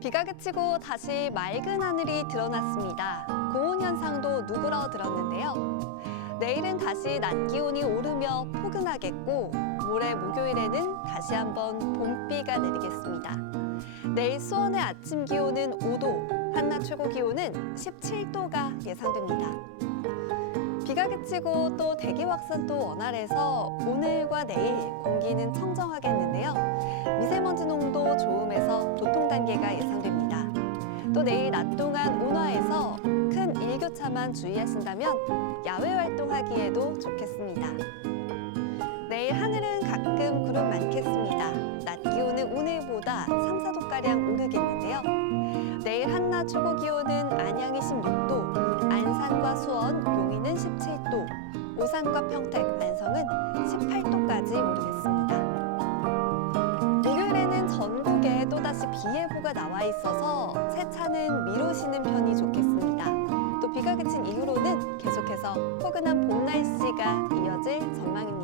비가 그치고 다시 맑은 하늘이 드러났습니다. 고온 현상도 누그러 들었는데요. 내일은 다시 낮 기온이 오르며 포근하겠고 모레 목요일에는 다시 한번 봄비가 내리겠습니다. 내일 수원의 아침 기온은 5도, 한낮 최고 기온은 17도가 예상됩니다. 비가 그치고 또 대기 확산도 원활해서 오늘과 내일 공기는 청정하겠는데요. 또 내일 낮 동안 온화해서 큰 일교차만 주의하신다면 야외 활동하기에도 좋겠습니다. 내일 하늘은 가끔 구름 많겠습니다. 낮 기온은 오늘보다 3, 4도가량 오르겠는데요. 내일 한낮 최고 기온은 안양이 16도, 안산과 수원, 용인은 17도, 오산과 평택, 안성은 비 예보가 나와 있어서 세차는 미루시는 편이 좋겠습니다. 또 비가 그친 이후로는 계속해서 포근한 봄 날씨가 이어질 전망입니다.